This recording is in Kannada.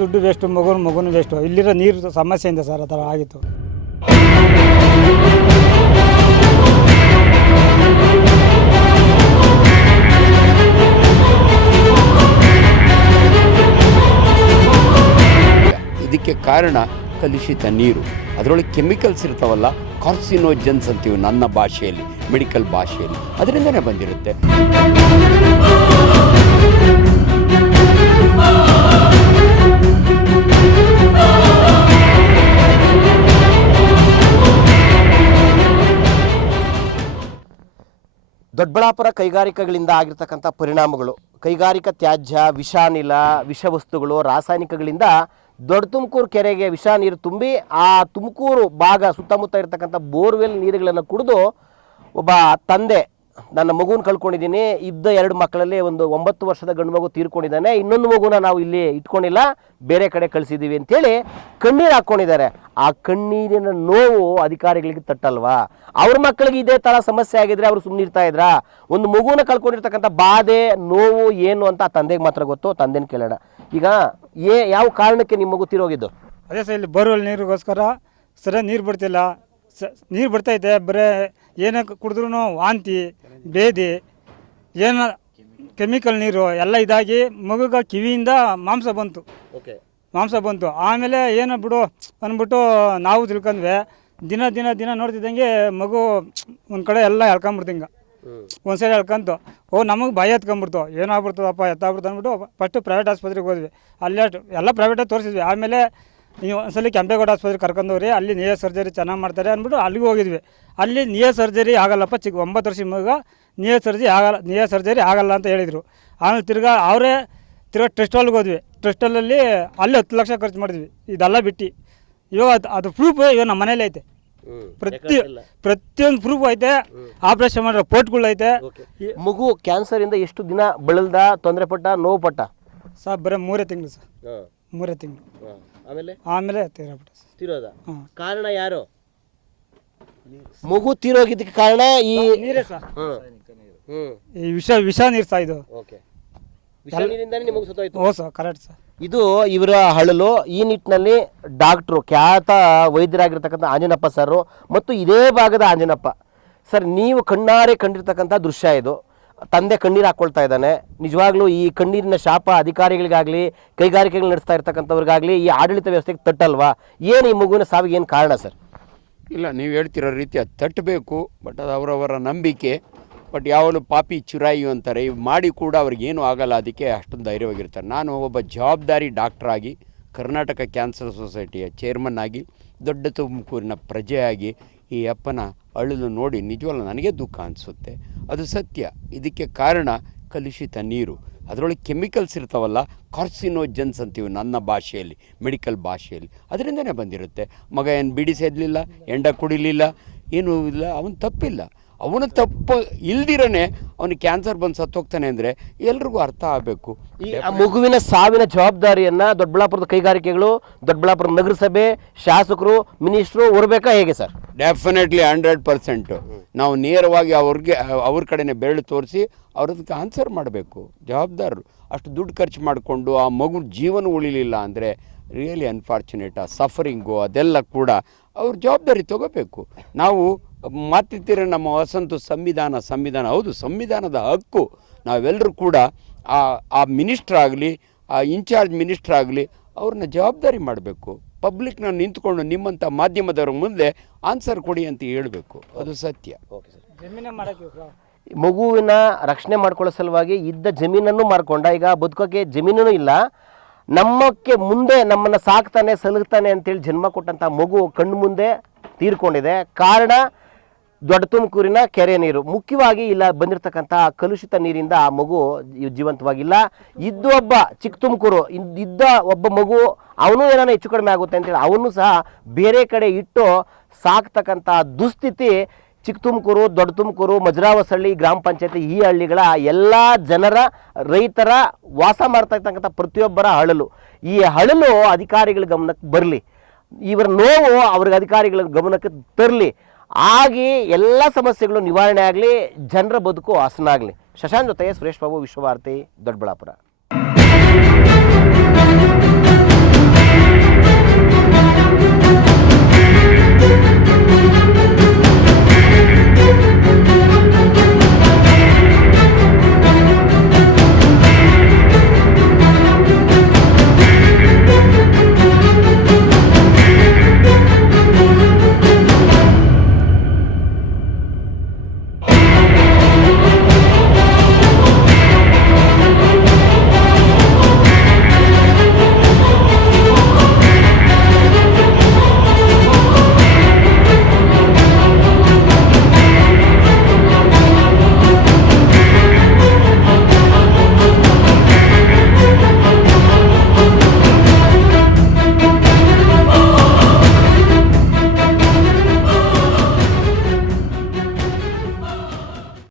ದುಡ್ಡು ವೇಸ್ಟು, ಮಗುನ, ಮಗುನು ವೇಸ್ಟು. ಇಲ್ಲಿರೋ ನೀರು ಸಮಸ್ಯೆಯಿಂದ ಸರ್ ಆ ಥರ ಆಗಿತ್ತು. ಇದಕ್ಕೆ ಕಾರಣ ಕಲುಷಿತ ನೀರು. ಅದರೊಳಗೆ ಕೆಮಿಕಲ್ಸ್ ಇರ್ತಾವಲ್ಲ ಕಾರ್ಸಿನೋಜನ್ಸ್ ಅಂತೀವಿ ನನ್ನ ಭಾಷೆಯಲ್ಲಿ ಮೆಡಿಕಲ್ ಭಾಷೆಯಲ್ಲಿ. ಅದರಿಂದನೇ ಬಂದಿರುತ್ತೆ. ದೊಡ್ಡಬಳ್ಳಾಪುರ ಕೈಗಾರಿಕೆಗಳಿಂದ ಆಗಿರ್ತಕ್ಕಂಥ ಪರಿಣಾಮಗಳು, ಕೈಗಾರಿಕಾ ತ್ಯಾಜ್ಯ ವಿಷಾನಿಲ ವಿಷವಸ್ತುಗಳು ರಾಸಾಯನಿಕಗಳಿಂದ ದೊಡ್ಡ ತುಮಕೂರು ಕೆರೆಗೆ ವಿಷ ನೀರು ತುಂಬಿ, ಆ ತುಮಕೂರು ಭಾಗ ಸುತ್ತಮುತ್ತ ಇರತಕ್ಕಂಥ ಬೋರ್ವೆಲ್ ನೀರುಗಳನ್ನು ಕುಡಿದು ಒಬ್ಬ ತಂದೆ ನನ್ನ ಮಗುನ ಕಳ್ಕೊಂಡಿದ್ದೀನಿ. ಇದ್ದ ಎರಡು ಮಕ್ಕಳಲ್ಲಿ ಒಂದು ಒಂಬತ್ತು ವರ್ಷದ ಗಂಡು ಮಗು ತೀರ್ಕೊಂಡಿದ್ದಾನೆ. ಇನ್ನೊಂದು ಮಗುನ ನಾವು ಇಲ್ಲಿ ಇಟ್ಕೊಂಡಿಲ್ಲ. ಬೇರೆ ಕಡೆ ಕಳಿಸಿದ್ದೀವಿ ಅಂತೇಳಿ ಕಣ್ಣೀರು ಹಾಕ್ಕೊಂಡಿದ್ದಾರೆ ಆ ಕಣ್ಣೀರಿನ ನೋವು ಅಧಿಕಾರಿಗಳಿಗೆ ತಟ್ಟಲ್ವಾ? ಅವ್ರ ಮಕ್ಕಳಿಗೆ ಇದೇ ಥರ ಸಮಸ್ಯೆ ಆಗಿದ್ರೆ ಅವರು ಸುಮ್ಮನೆ ಇರ್ತಾ ಇದ್ರಾ? ಒಂದು ಮಗುನ ಕಳ್ಕೊಂಡಿರ್ತಕ್ಕಂಥ ಬಾಧೆ, ನೋವು ಏನು ಅಂತ ತಂದೆಗೆ ಮಾತ್ರ ಗೊತ್ತು, ತಂದೆನ ಕೇಳೋಣ. ಈಗ ಏ, ಯಾವ ಕಾರಣಕ್ಕೆ ನಿಮ್ಮ ಮಗು ತೀರೋಗಿದ್ದು? ಅದೇ ಸರ್, ಇಲ್ಲಿ ಬೋರ್ವೆಲ್ ನೀರಿಗೋಸ್ಕರ ಸರಿಯಾಗಿ ನೀರು ಬಿಡ್ತಿಲ್ಲ. ಸ, ನೀರು ಬರ್ತೈತೆ ಬರೇ ಏನೇ ಕುಡಿದ್ರೂ ವಾಂತಿ ಬೇದಿ ಏನು ಕೆಮಿಕಲ್ ನೀರು ಎಲ್ಲ ಇದಾಗಿ ಮಗುಗೆ ಕಿವಿಯಿಂದ ಮಾಂಸ ಬಂತು. ಓಕೆ. ಮಾಂಸ ಬಂತು. ಆಮೇಲೆ ಏನೋ ಬಿಡು ಅಂದ್ಬಿಟ್ಟು ನಾವು ತಿಳ್ಕೊಂಡ್ವಿ. ದಿನ ದಿನ ದಿನ ನೋಡ್ತಿದ್ದಂಗೆ ಮಗು ಒಂದು ಕಡೆ ಎಲ್ಲ ಎಳ್ಕೊಂಬಿಡ್ತಿಂಗ ಒಂದು ಸೈಡ್ ಎಳ್ಕೊಂತು. ಓ ನಮಗೆ ಭಯ ಎತ್ಕೊಂಬಿಡ್ತು ಏನಾಗ್ಬಿಡ್ತದಪ್ಪ ಎತ್ತಾಗ್ಬಿಡ್ತು ಅಂದ್ಬಿಟ್ಟು ಫಸ್ಟು ಪ್ರೈವೇಟ್ ಆಸ್ಪತ್ರೆಗೆ ಹೋದ್ವಿ. ಅಲ್ಲೇ ಎಲ್ಲ ಪ್ರೈವೇಟಾಗಿ ತೋರಿಸಿದ್ವಿ. ಆಮೇಲೆ ನೀವು ಒಂದ್ಸಲಿ ಕೆಂಪೇಗೌಡ ಆಸ್ಪತ್ರೆ ಕರ್ಕೊಂಡವ್ರಿ ಅಲ್ಲಿ ನಿಯರ್ ಸರ್ಜರಿ ಚೆನ್ನಾಗಿ ಮಾಡ್ತಾರೆ ಅಂದ್ಬಿಟ್ಟು ಅಲ್ಲಿಗೆ ಹೋಗಿದ್ವಿ. ಅಲ್ಲಿ ನಿಯರ್ ಸರ್ಜರಿ ಆಗಲ್ಲಪ್ಪ ಚಿಕ್ಕ ಒಂಬತ್ತು ವರ್ಷ ಮಗ ನಿಯರ್ ಸರ್ಜರಿ ಆಗಲ್ಲ ನಿಯರ್ ಸರ್ಜರಿ ಆಗಲ್ಲ ಅಂತ ಹೇಳಿದರು. ಆಮೇಲೆ ತಿರ್ಗಾ ಅವರೇ ತಿರ್ಗಾ ಟ್ರಸ್ಟಲ್ಲಿಗೆ ಹೋದ್ವಿ. ಟ್ರಸ್ಟಲ್ಲಿ ಅಲ್ಲಿ ಹತ್ತು ಲಕ್ಷ ಖರ್ಚು ಮಾಡಿದ್ವಿ. ಇದೆಲ್ಲ ಬಿಟ್ಟು. ಇವಾಗ ಅದು ಅದು ಪ್ರೂಫ್ ಇವಾಗ ನಮ್ಮ ಮನೇಲಿ ಐತೆ. ಪ್ರತಿ ಪ್ರತಿಯೊಂದು ಪ್ರೂಫ್ ಐತೆ. ಆಪ್ರೇಷನ್ ಮಾಡಿರೋ ಪೋರ್ಟ್ಗಳು ಐತೆ. ಮಗು ಕ್ಯಾನ್ಸರ್ ಇಂದ ಎಷ್ಟು ದಿನ ಬಳಲ್ದ ತೊಂದರೆ ಪಟ್ಟ ನೋವು ಪಟ್ಟ? ಸರ್ ಬರೀ ಮೂರೇ ತಿಂಗಳು ಸರ್. ಮೂರೇ ತಿಂಗಳು. ಆಮೇಲೆ? ಆಮೇಲೆ ತೀರಾಬಿಟ್ಟ. ಸರ್ ತೀರೋದ ಕಾರಣ ಯಾರು? ಮಗು ತೀರೋಗಿದ್ದಕ್ಕೆ ಕಾರಣ ಈ ನೀರೇ ಸರ್ ಹ್ಮ್. ಹ್ಮ್. ಈ ವಿಷ ವಿಷ ನೀರು ಸರ್ ಇದು? ಓಕೆ. ವಿಷ ನೀರಿಂದಾನೇ ನಿಮಗೆ ಸುತ್ತಾಯ್ತು. Oh sir correct sir. ಇದು ಇವರ ಹಳಲು ಈ ನಿಟ್ಟಿನಲ್ಲಿ ಡಾಕ್ಟ್ರು ಖ್ಯಾತ ವೈದ್ಯರಾಗಿರ್ತಕ್ಕಂಥ ಆಂಜನಪ್ಪ ಸರ್ ಮತ್ತು ಇದೇ ಭಾಗದ ಆಂಜನಪ್ಪ. ಸರ್ ನೀವು ಕಣ್ಣಾರೆ ಕಂಡಿರ್ತಕ್ಕಂಥ ದೃಶ್ಯ ಇದು. ತಂದೆ ಕಣ್ಣೀರು ಹಾಕ್ಕೊಳ್ತಾ ಇದ್ದಾನೆ. ನಿಜವಾಗ್ಲೂ ಈ ಕಣ್ಣೀರಿನ ಶಾಪ ಅಧಿಕಾರಿಗಳಿಗಾಗಲಿ, ಕೈಗಾರಿಕೆಗಳು ನಡೆಸ್ತಾ ಇರ್ತಕ್ಕಂಥವ್ರಿಗಾಗಲಿ ಈ ಆಡಳಿತ ವ್ಯವಸ್ಥೆಗೆ ತಟ್ಟಲ್ವಾ? ಏನು ಈ ಮಗುವಿನ ಸಾವಿಗೆ ಏನು ಕಾರಣ ಸರ್? ಇಲ್ಲ, ನೀವು ಹೇಳ್ತಿರೋ ರೀತಿ ಅದು ತಟ್ಟಬೇಕು ಬಟ್ ಅದು ಅವರವರ ನಂಬಿಕೆ. ಬಟ್ ಯಾವಾಗಲೂ ಪಾಪಿ ಚುರಾಯಿ ಅಂತಾರೆ, ಇವು ಮಾಡಿ ಕೂಡ ಅವ್ರಿಗೇನು ಆಗಲ್ಲ, ಅದಕ್ಕೆ ಅಷ್ಟೊಂದು ಧೈರ್ಯವಾಗಿರ್ತಾರೆ. ನಾನು ಒಬ್ಬ ಜವಾಬ್ದಾರಿ ಡಾಕ್ಟ್ರಾಗಿ ಕರ್ನಾಟಕ ಕ್ಯಾನ್ಸರ್ ಸೊಸೈಟಿಯ ಚೇರ್ಮನ್ ಆಗಿ, ದೊಡ್ಡ ತುಮಕೂರಿನ ಪ್ರಜೆಯಾಗಿ ಈ ಅಪ್ಪನ ಅಳಲು ನೋಡಿ ನಿಜವಲ್ಲ, ನನಗೆ ದುಃಖ ಅನಿಸುತ್ತೆ. ಅದು ಸತ್ಯ. ಇದಕ್ಕೆ ಕಾರಣ ಕಲುಷಿತ ನೀರು. ಅದರೊಳಗೆ ಕೆಮಿಕಲ್ಸ್ ಇರ್ತಾವಲ್ಲ, ಕಾರ್ಸಿನೋಜನ್ಸ್ ಅಂತೀವಿ ನನ್ನ ಭಾಷೆಯಲ್ಲಿ, ಮೆಡಿಕಲ್ ಭಾಷೆಯಲ್ಲಿ. ಅದರಿಂದನೇ ಬಂದಿರುತ್ತೆ. ಮಗ ಏನು ಬಿಡಿ ಸೇದಲಿಲ್ಲ, ಎಂಡ ಕುಡಿಲಿಲ್ಲ, ಏನೂ ಇಲ್ಲ, ಅವನು ತಪ್ಪಿಲ್ಲ. ಅವನ ತಪ್ಪು ಇಲ್ದಿರನೇ ಅವನಿಗೆ ಕ್ಯಾನ್ಸರ್ ಬಂದು ಸತ್ತೋಗ್ತಾನೆ ಅಂದರೆ ಎಲ್ರಿಗೂ ಅರ್ಥ ಆಗಬೇಕು. ಈ ಆ ಮಗುವಿನ ಸಾವಿನ ಜವಾಬ್ದಾರಿಯನ್ನ ದೊಡ್ಡಬಳ್ಳಾಪುರದ ಕೈಗಾರಿಕೆಗಳು ದೊಡ್ಡಬಳ್ಳಾಪುರ ನಗರಸಭೆ ಶಾಸಕರು ಮಿನಿಸ್ಟ್ರು ಹೊರಬೇಕಾ ಹೇಗೆ ಸರ್? ಡೆಫಿನೆಟ್ಲಿ ಹಂಡ್ರೆಡ್ ಪರ್ಸೆಂಟು ನಾವು ನೇರವಾಗಿ ಅವ್ರಿಗೆ ಅವ್ರ ಕಡೆನೇ ಬೆರಳು ತೋರಿಸಿ ಅವ್ರದಕ್ಕೆ ಆನ್ಸರ್ ಮಾಡಬೇಕು. ಜವಾಬ್ದಾರರು. ಅಷ್ಟು ದುಡ್ಡು ಖರ್ಚು ಮಾಡಿಕೊಂಡು ಆ ಮಗು ಜೀವನ ಉಳಿಲಿಲ್ಲ ಅಂದರೆ ರಿಯಲಿ ಅನ್ಫಾರ್ಚುನೇಟ್ ಆ ಸಫರಿಂಗು ಅದೆಲ್ಲ ಕೂಡ ಅವ್ರ ಜವಾಬ್ದಾರಿ ತಗೋಬೇಕು. ನಾವು ಮಾತಿರ್ತೀರ ನಮ್ಮ ವಸಂತ ಸಂವಿಧಾನ ಸಂವಿಧಾನ. ಹೌದು ಸಂವಿಧಾನದ ಹಕ್ಕು. ನಾವೆಲ್ಲರೂ ಕೂಡ ಆ ಆ ಮಿನಿಸ್ಟ್ರ್ ಆಗಲಿ ಆ ಇನ್ಚಾರ್ಜ್ ಮಿನಿಸ್ಟ್ರ್ ಆಗಲಿ ಅವ್ರನ್ನ ಜವಾಬ್ದಾರಿ ಮಾಡಬೇಕು. ಪಬ್ಲಿಕ್ನ ನಿಂತ್ಕೊಂಡು ನಿಮ್ಮಂಥ ಮಾಧ್ಯಮದವ್ರ ಮುಂದೆ ಆನ್ಸರ್ ಕೊಡಿ ಅಂತ ಹೇಳಬೇಕು. ಅದು ಸತ್ಯ. ಮಗುವಿನ ರಕ್ಷಣೆ ಮಾಡ್ಕೊಳ್ಳೋ ಸಲುವಾಗಿ ಇದ್ದ ಜಮೀನನ್ನು ಮಾರ್ಕೊಂಡ. ಈಗ ಬದುಕೋಕೆ ಜಮೀನೂ ಇಲ್ಲ. ನಮ್ಮಕ್ಕೆ ಮುಂದೆ ನಮ್ಮನ್ನು ಸಾಕ್ತಾನೆ ಸಲುಗ್ತಾನೆ ಅಂತೇಳಿ ಜನ್ಮ ಕೊಟ್ಟಂಥ ಮಗು ಕಣ್ಣು ಮುಂದೆ ತೀರ್ಕೊಂಡಿದೆ. ಕಾರಣ ದೊಡ್ಡ ತುಮಕೂರಿನ ಕೆರೆ ನೀರು. ಮುಖ್ಯವಾಗಿ ಇಲ್ಲ, ಬಂದಿರತಕ್ಕಂತಹ ಕಲುಷಿತ ನೀರಿಂದ ಆ ಮಗು ಜೀವಂತವಾಗಿಲ್ಲ. ಇದ್ದು ಒಬ್ಬ ಚಿಕ್ಕ ತುಮಕೂರು ಇದ್- ಇದ್ದ ಒಬ್ಬ ಮಗು, ಅವನು ಏನಾನ ಹೆಚ್ಚು ಕಡಿಮೆ ಆಗುತ್ತೆ ಅಂತೇಳಿ ಅವನು ಸಹ ಬೇರೆ ಕಡೆ ಇಟ್ಟು ಸಾಕ್ತಕ್ಕಂಥ ದುಸ್ಥಿತಿ ಚಿಕ್ಕ ತುಮಕೂರು ದೊಡ್ಡ ತುಮಕೂರು ಮಜರಾವಸಳ್ಳಿ ಗ್ರಾಮ ಪಂಚಾಯತಿ ಈ ಹಳ್ಳಿಗಳ ಎಲ್ಲ ಜನರ, ರೈತರ ವಾಸ ಮಾಡ್ತಾ ಇರ್ತಕ್ಕಂಥ ಪ್ರತಿಯೊಬ್ಬರ ಹಳಲು. ಈ ಹಳಲು ಅಧಿಕಾರಿಗಳ ಗಮನಕ್ಕೆ ಬರಲಿ. ಇವರ ನೋವು ಅವ್ರಿಗೆ ಅಧಿಕಾರಿಗಳ ಗಮನಕ್ಕೆ ತರಲಿ. ಆಗಿ ಎಲ್ಲ ಸಮಸ್ಯೆಗಳು ನಿವಾರಣೆ ಆಗಲಿ ಜನರ ಬದುಕು ಆಗಲಿ. ಶಶಾಂಕ್ ಜೊತೆ ಸುರೇಶ್ ಬಾಬು ವಿಶ್ವಭಾರತಿ ದೊಡ್ಡಬಳ್ಳಾಪುರ.